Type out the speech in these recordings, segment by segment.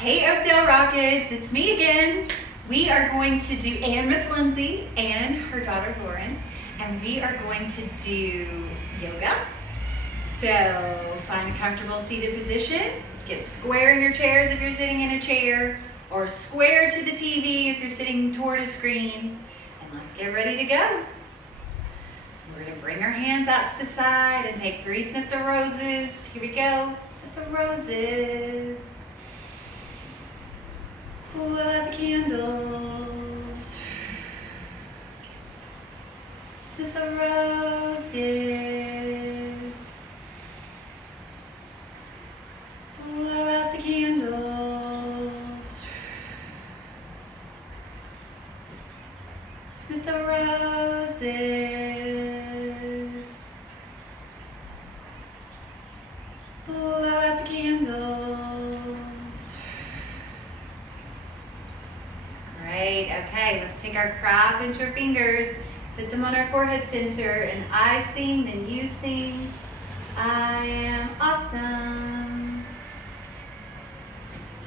Hey Oakdale Rockets, it's me again. We are going to do, and Miss Lindsay and her daughter Lauren, and we are going to do yoga. So find a comfortable seated position, get square in your chairs if you're sitting in a chair, or square to the TV if you're sitting toward a screen, and let's get ready to go. So we're gonna bring our hands out to the side and take 3 sniff the roses. Here we go, sniff the roses. Blow out the candles. Sniff the roses. Blow out the candles. Sniff the roses. Blow out the candles. Great, okay, let's take our crab pincher fingers, put them on our forehead center, and I sing, then you sing. I am awesome.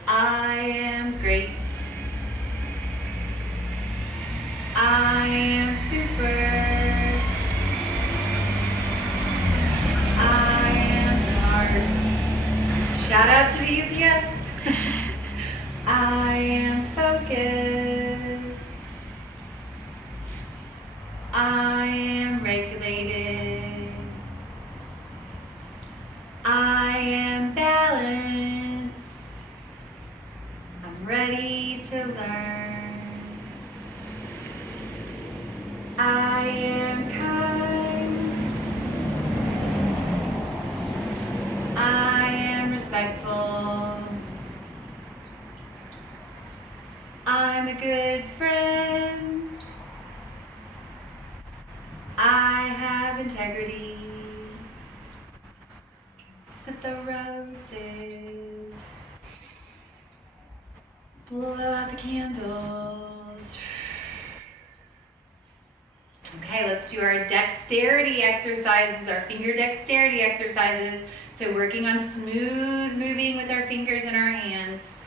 I am great. I am super. I am smart. Shout out to the UPS. I am focused. I am regulated. I am balanced. I'm ready to learn. I am kind. I am respectful. I'm a good friend. I have integrity. Sniff the roses. Blow out the candles. Okay, let's do our dexterity exercises, our finger dexterity exercises. So working on smooth moving with our fingers and our hands.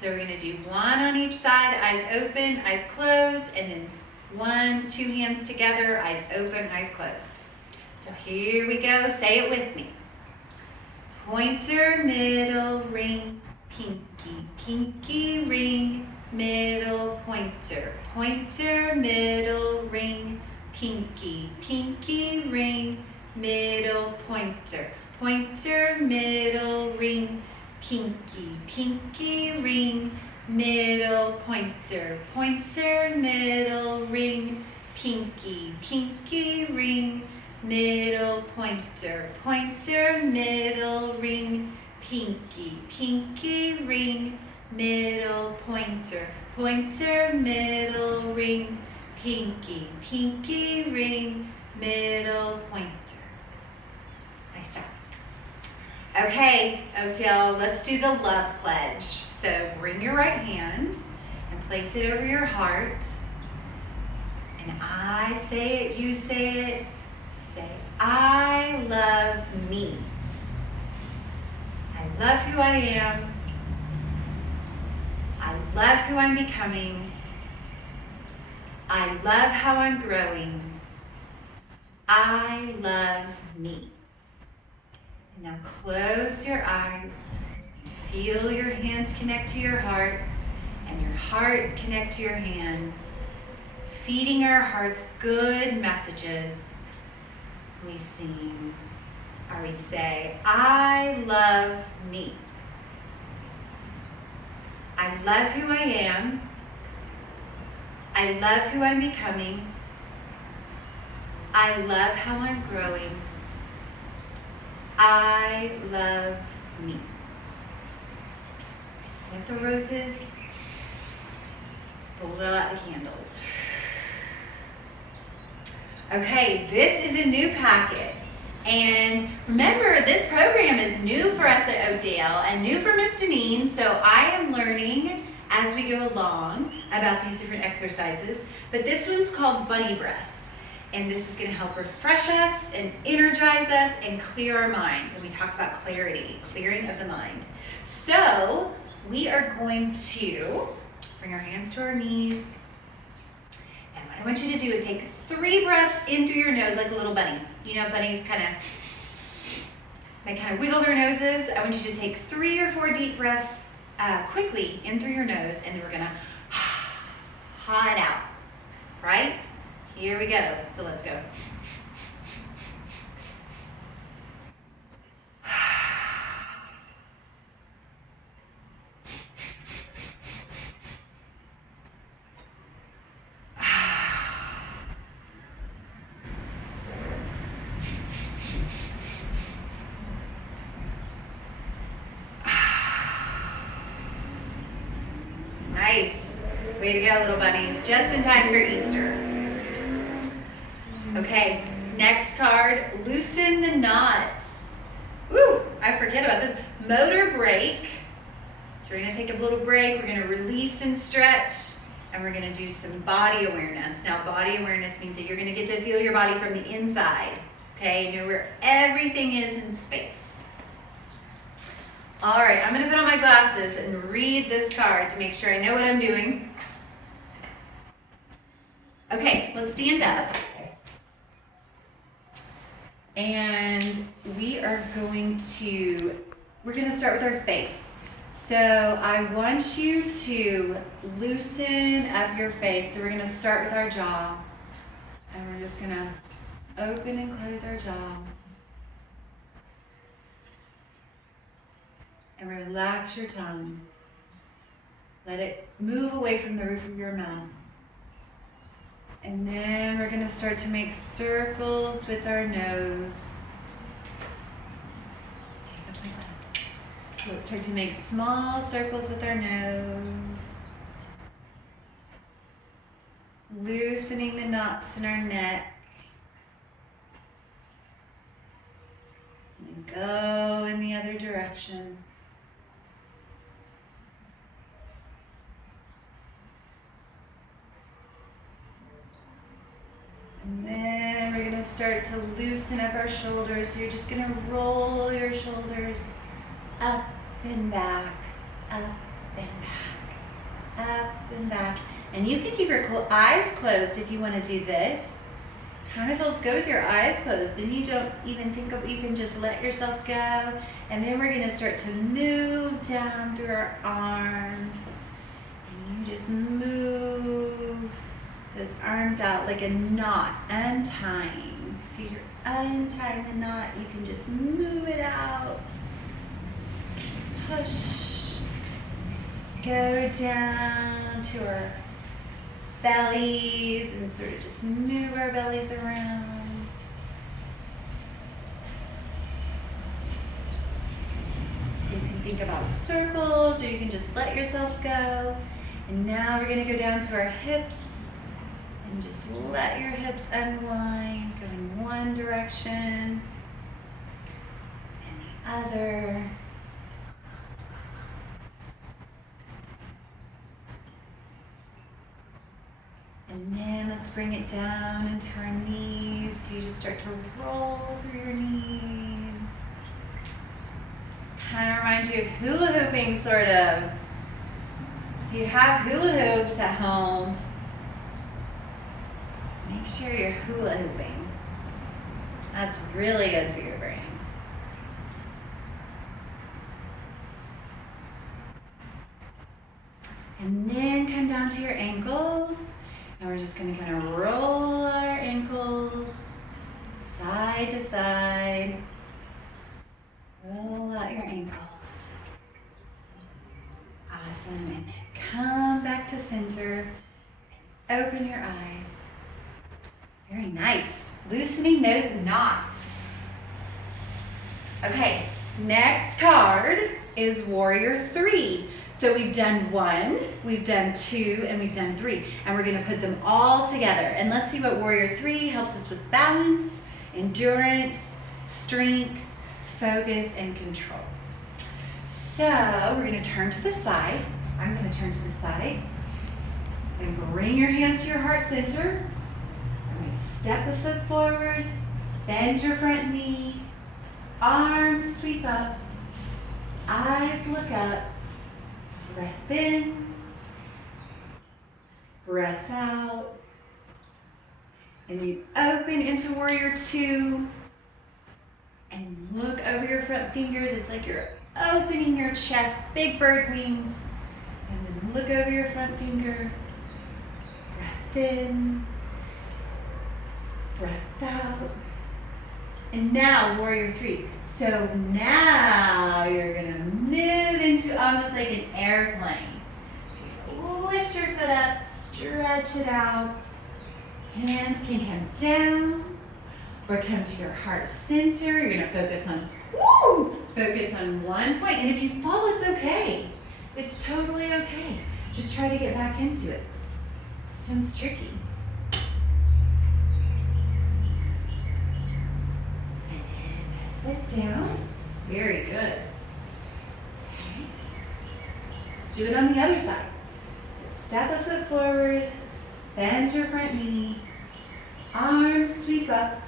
So we're going to do 1 on each side, eyes open, eyes closed, and then 1, 2 hands together, eyes open, eyes closed. So here we go, say it with me. Pointer, middle, ring, pinky, pinky, ring, middle, pointer. Pointer, middle, ring, pinky, pinky, ring, middle, pointer. Pointer, middle, ring, pinky, pinky, ring, middle, pointer. Pointer, middle, ring, pinky, pinky, ring, middle, pointer. Pointer, middle, ring, pinky, pinky, ring, middle, pointer. Pointer, middle, ring, pinky, pinky, ring, middle, pointer. Nice job. Okay, Oakdale, let's do the love pledge. So bring your right hand and place it over your heart. And I say it, you say it. Say, I love me. I love who I am. I love who I'm becoming. I love how I'm growing. I love me. Now close your eyes, feel your hands connect to your heart and your heart connect to your hands, feeding our hearts good messages. We sing, or we say, I love me. I love who I am. I love who I'm becoming. I love how I'm growing. I love me. I sniff the roses, blow out the candles. Okay, this is a new packet. And remember, this program is new for us at Oakdale and new for Miss Deneen, so I am learning as we go along about these different exercises. But this one's called Bunny Breath. And this is going to help refresh us and energize us and clear our minds. And we talked about clarity, clearing of the mind. So we are going to bring our hands to our knees. And what I want you to do is take 3 breaths in through your nose like a little bunny. You know, bunnies they kind of wiggle their noses. I want you to take 3 or 4 deep breaths quickly in through your nose, and then we're gonna ha it out, right? Here we go, so let's go. Nice. Way to go, little bunnies. Just in time for Easter. Okay, next card, loosen the knots. Woo, I forget about this. Motor break. So we're gonna take a little break. We're gonna release and stretch, and we're gonna do some body awareness. Now, body awareness means that you're gonna get to feel your body from the inside. Okay, know where everything is in space. All right, I'm gonna put on my glasses and read this card to make sure I know what I'm doing. Okay, let's stand up. And we're gonna start with our face. So I want you to loosen up your face. So we're gonna start with our jaw. And we're just gonna open and close our jaw. And relax your tongue. Let it move away from the roof of your mouth. And then we're gonna start to make circles with our nose. Take off my glasses. So let's start to make small circles with our nose. Loosening the knots in our neck. And go in the other direction. And then we're gonna start to loosen up our shoulders. So you're just gonna roll your shoulders up and back, up and back, up and back. And you can keep your eyes closed if you wanna do this. Kind of feels good with your eyes closed. Then you don't even think of, you can just let yourself go. And then we're gonna start to move down through our arms. And you just move those arms out like a knot, untying. So you're untying the knot. You can just move it out. Push. Go down to our bellies and sort of just move our bellies around. So you can think about circles, or you can just let yourself go. And now we're going to go down to our hips. And just let your hips unwind, go in one direction and the other. And then let's bring it down into our knees. So you just start to roll through your knees. Kind of reminds you of hula hooping, sort of. If you have hula hoops at home, make sure you're hula hooping. That's really good for your brain. And then come down to your ankles. And we're just going to kind of roll out our ankles side to side. Roll out your ankles. Awesome. And then come back to center. Open your eyes. Very nice. Loosening those knots. Okay, next card is Warrior 3. So we've done 1, we've done 2, and we've done 3. And we're gonna put them all together. And let's see what Warrior 3 helps us with: balance, endurance, strength, focus, and control. So we're gonna turn to the side. I'm gonna turn to the side. And bring your hands to your heart center. Step a foot forward, bend your front knee, arms sweep up, eyes look up, Breath in. Breath out. And you open into warrior two. And look over your front fingers. It's like you're opening your chest, big bird wings. And then look over your front finger. Breath in. Breath out. And now warrior three. So now you're gonna move into almost like an airplane. So you lift your foot up, stretch it out. Hands can come down or come to your heart center. You're gonna focus on one point. And if you fall, it's okay. It's totally okay. Just try to get back into it. This one's tricky. Foot down. Very good. Okay. Let's do it on the other side. So step a foot forward, bend your front knee, arms sweep up,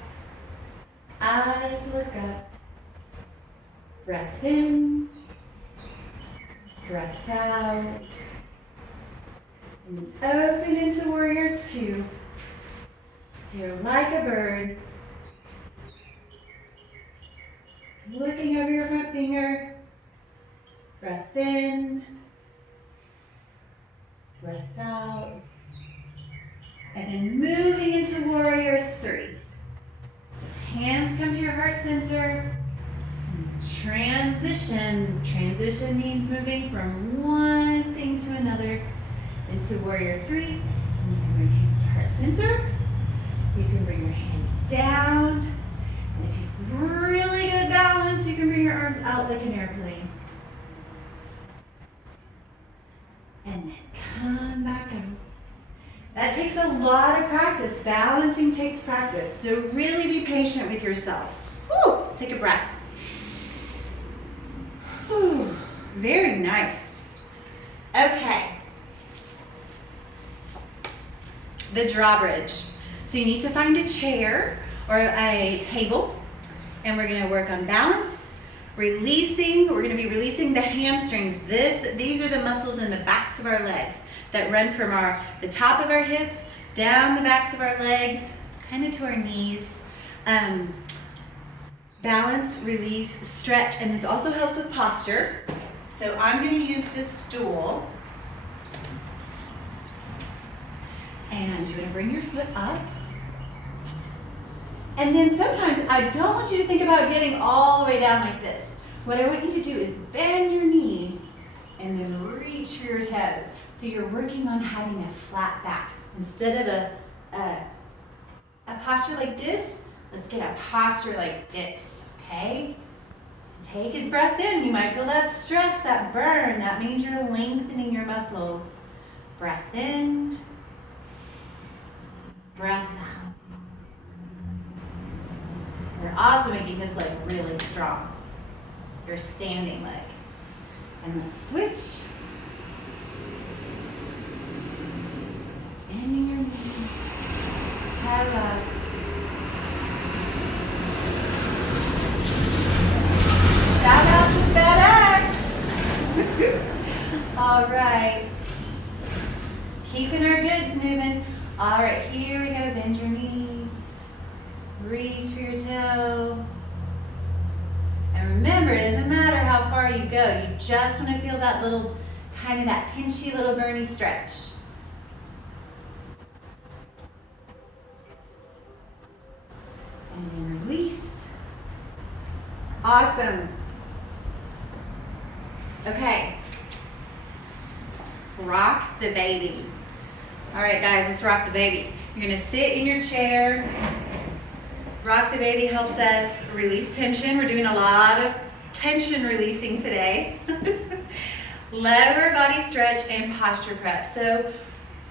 eyes look up. Breath in, breath out. And open into warrior two. So you're like a bird. Looking over your front finger, breath in, breath out, and then moving into warrior three. So hands come to your heart center, transition. Transition means moving from one thing to another into warrior three. And you can bring hands to heart center, you can bring your hands down, and if you have really good balance, you can bring your arms out like an airplane. And then come back out. That takes a lot of practice. Balancing takes practice. So really be patient with yourself. Woo, let's take a breath. Whew, very nice. Okay. The drawbridge. So you need to find a chair or a table, and we're gonna work on balance, releasing. We're gonna be releasing the hamstrings. These are the muscles in the backs of our legs that run from the top of our hips, down the backs of our legs, kind of to our knees. Balance, release, stretch, and this also helps with posture. So I'm gonna use this stool. And you're gonna bring your foot up. And then sometimes I don't want you to think about getting all the way down like this. What I want you to do is bend your knee and then reach for your toes. So you're working on having a flat back. Instead of a posture like this, let's get a posture like this, okay? Take a breath in. You might feel that stretch, that burn. That means you're lengthening your muscles. Breath in, breath out. We're also making this leg really strong. Your standing leg. And let's switch. Bending your knee. Toe up. Shout out to FedEx. All right. Keeping our goods moving. All right, here we go. Bend your knee. Reach for your toe. And remember, it doesn't matter how far you go. You just want to feel that little, kind of that pinchy little burny stretch. And then release. Awesome. Okay. Rock the baby. All right, guys, let's rock the baby. You're going to sit in your chair. Rock the baby helps us release tension. We're doing a lot of tension releasing today. Lower body stretch and posture prep. So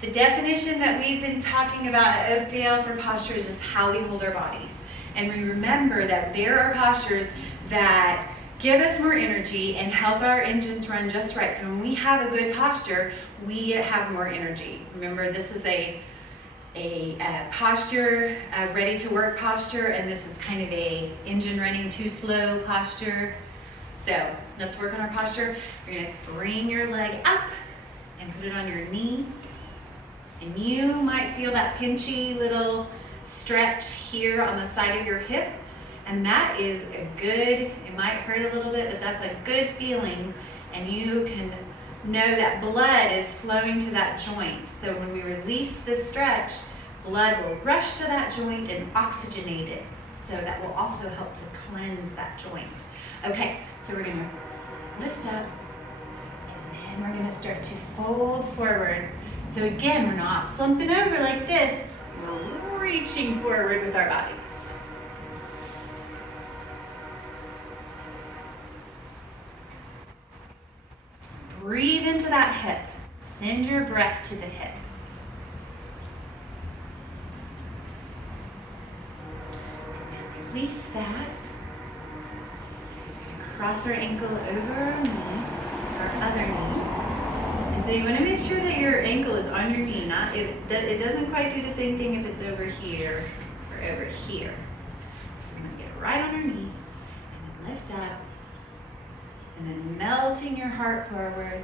the definition that we've been talking about at Oakdale for posture is just how we hold our bodies. And we remember that there are postures that give us more energy and help our engines run just right. So when we have a good posture, we have more energy. Remember, this is a posture, a ready to work posture, and this is kind of a engine running too slow posture. So let's work on our posture. You're gonna bring your leg up and put it on your knee. And you might feel that pinchy little stretch here on the side of your hip. And that is a good, it might hurt a little bit, but that's a good feeling. And you can know that blood is flowing to that joint. So when we release this stretch, blood will rush to that joint and oxygenate it. So that will also help to cleanse that joint. Okay, so we're gonna lift up, and then we're gonna start to fold forward. So again, we're not slumping over like this, we're reaching forward with our bodies. Breathe into that hip. Send your breath to the hip. Release that. Cross our ankle over our knee, our other knee. And so you want to make sure that your ankle is on your knee. It doesn't quite do the same thing if it's over here or over here. So we're going to get it right on our knee and then lift up. And then melting your heart forward,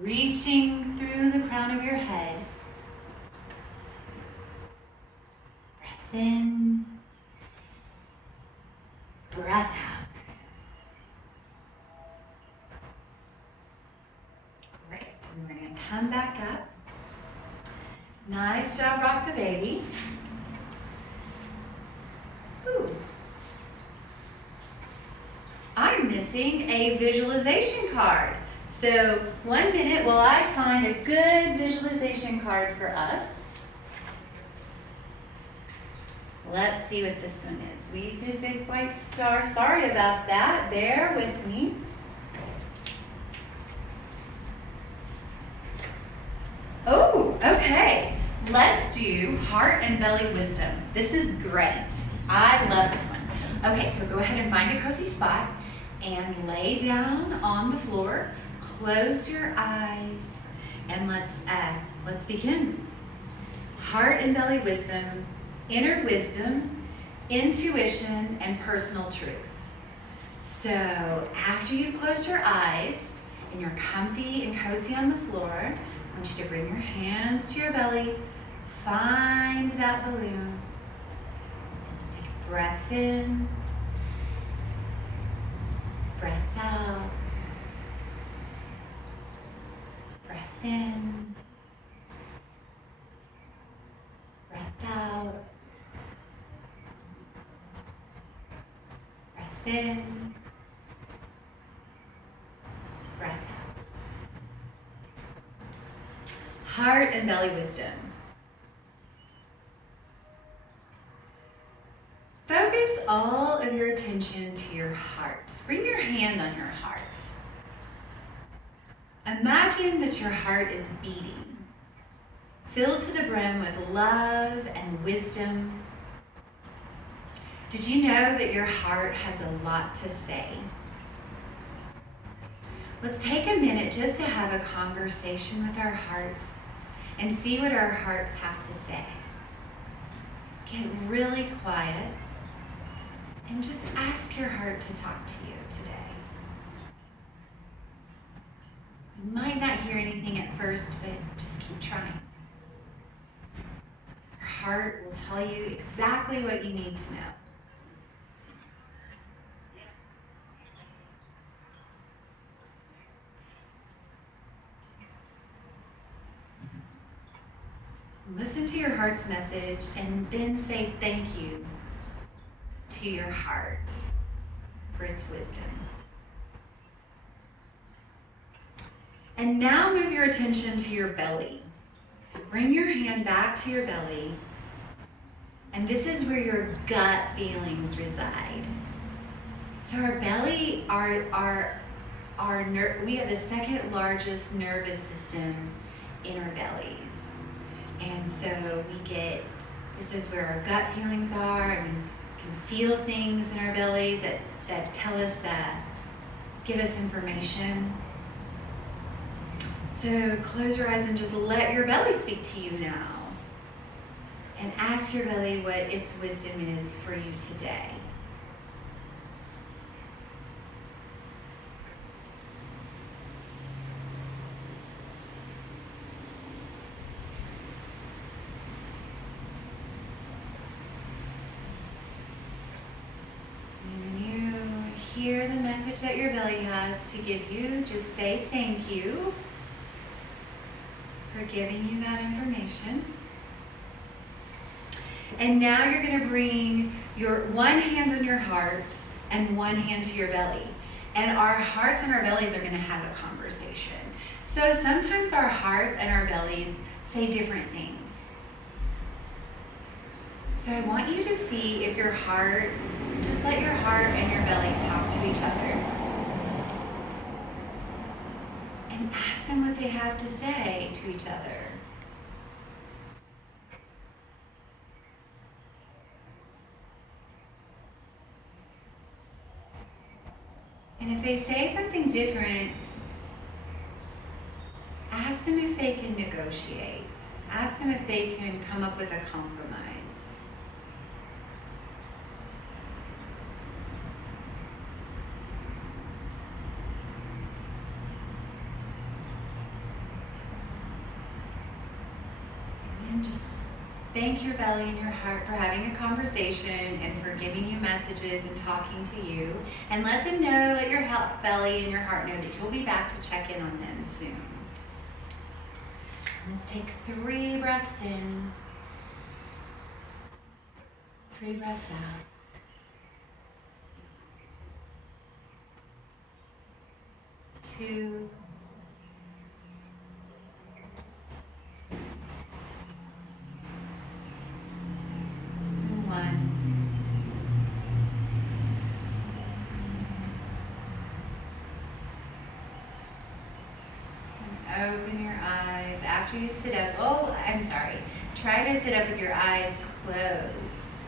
reaching through the crown of your head. Breath in, breath out. Great, and we're going to come back up. Nice job, rock the baby. Ooh. I'm missing a visualization card. So 1 minute while I find a good visualization card for us. Let's see what this one is. We did big white star. Sorry about that. Bear with me. Oh, okay. Let's do heart and belly wisdom. This is great. I love this one. Okay, so go ahead and find a cozy spot and lay down on the floor. Close your eyes and let's begin. Heart and belly wisdom, inner wisdom, intuition, and personal truth. So after you've closed your eyes and you're comfy and cozy on the floor, I want you to bring your hands to your belly, find that balloon. Let's take a breath in. Breath out, breath in, breath out, breath in, breath out. Heart and belly wisdom. Focus all of your attention to your heart. Bring your hand on your heart. Imagine that your heart is beating, filled to the brim with love and wisdom. Did you know that your heart has a lot to say? Let's take a minute just to have a conversation with our hearts and see what our hearts have to say. Get really quiet. And just ask your heart to talk to you today. You might not hear anything at first, but just keep trying. Your heart will tell you exactly what you need to know. Listen to your heart's message and then say thank you to your heart for its wisdom. And now move your attention to your belly. Bring your hand back to your belly. And this is where your gut feelings reside. So our belly, we have the second largest nervous system in our bellies. And so this is where our gut feelings are, and we can feel things in our bellies that tell us, give us information. So close your eyes and just let your belly speak to you now. And ask your belly what its wisdom is for you today. gift that your belly has to give you. Just say thank you for giving you that information. And now you're going to bring your one hand on your heart and one hand to your belly. And our hearts and our bellies are going to have a conversation. So sometimes our hearts and our bellies say different things. So I want you to see if your heart, just let your heart and your belly talk to each other. And ask them what they have to say to each other. And if they say something different, ask them if they can negotiate. Ask them if they can come up with a compromise. And just thank your belly and your heart for having a conversation and for giving you messages and talking to you. And let them know, let your belly and your heart know that you'll be back to check in on them soon. Let's take 3 breaths in, 3 breaths out. Two, and 1. Open your eyes after you sit up. Oh, I'm sorry. Try to sit up with your eyes closed.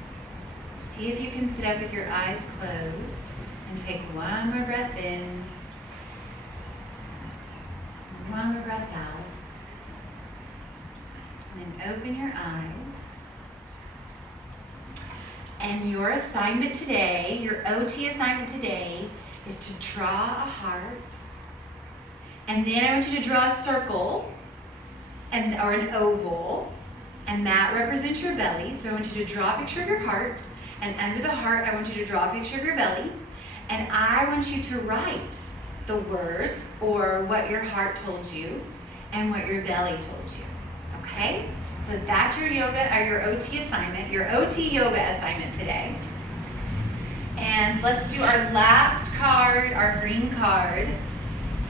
See if you can sit up with your eyes closed and take one more breath in. One more breath out. And then open your eyes. And your assignment today, your OT assignment today, is to draw a heart. And then I want you to draw a circle or an oval, and that represents your belly. So I want you to draw a picture of your heart, and under the heart, I want you to draw a picture of your belly, and I want you to write the words or what your heart told you and what your belly told you, okay? So that's your yoga or your OT assignment, your OT yoga assignment today. And let's do our last card, our green card.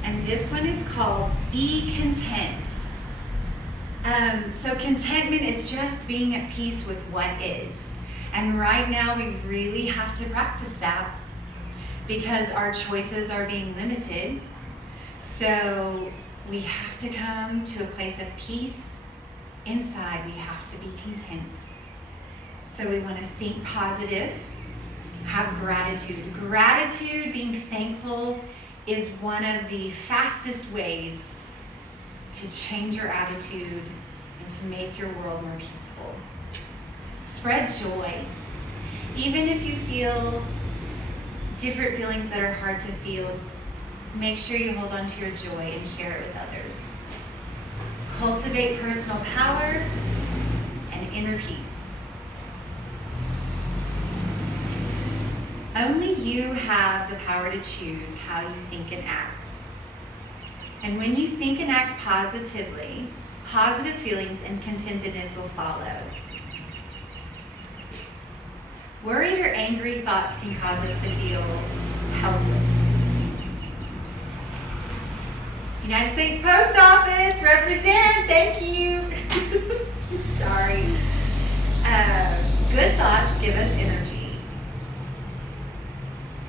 And this one is called Be Content. So contentment is just being at peace with what is. And right now we really have to practice that because our choices are being limited. So we have to come to a place of peace inside. We have to be content. So we want to think positive, have gratitude. Gratitude, being thankful, is one of the fastest ways to change your attitude and to make your world more peaceful. Spread joy. Even if you feel different feelings that are hard to feel, make sure you hold on to your joy and share it with others. Cultivate personal power and inner peace. Only you have the power to choose how you think and act. And when you think and act positively, positive feelings and contentedness will follow. Worried or angry thoughts can cause us to feel helpless. United States Post Office, represent, thank you. Sorry. Good thoughts give us energy.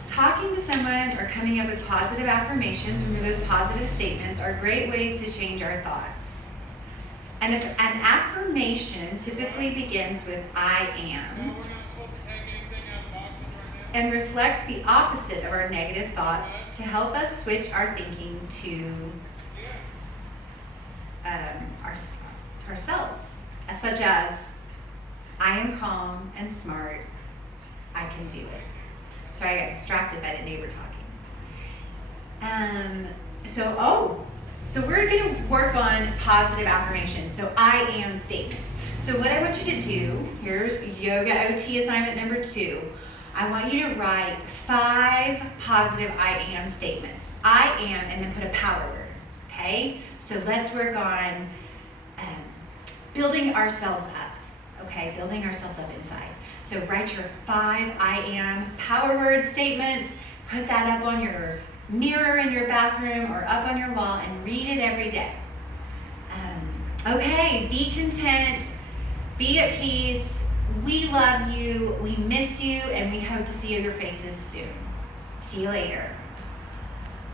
Talking to someone or coming up with positive affirmations, remember those positive statements, are great ways to change our thoughts. And if an affirmation typically begins with I am and reflects the opposite of our negative thoughts to help us switch our thinking to ourselves, such as I am calm and smart, I can do it. Sorry, I got distracted by the neighbor talking. So we're going to work on positive affirmations. So I am statements. So what I want you to do, here's yoga OT assignment number 2. I want you to write 5 positive I am statements. I am, and then put a power word, okay? So let's work on building ourselves up, okay? Building ourselves up inside. So write your 5 I am power word statements, put that up on your mirror in your bathroom or up on your wall and read it every day. Okay, be content, be at peace. We love you, we miss you, and we hope to see your faces soon. See you later.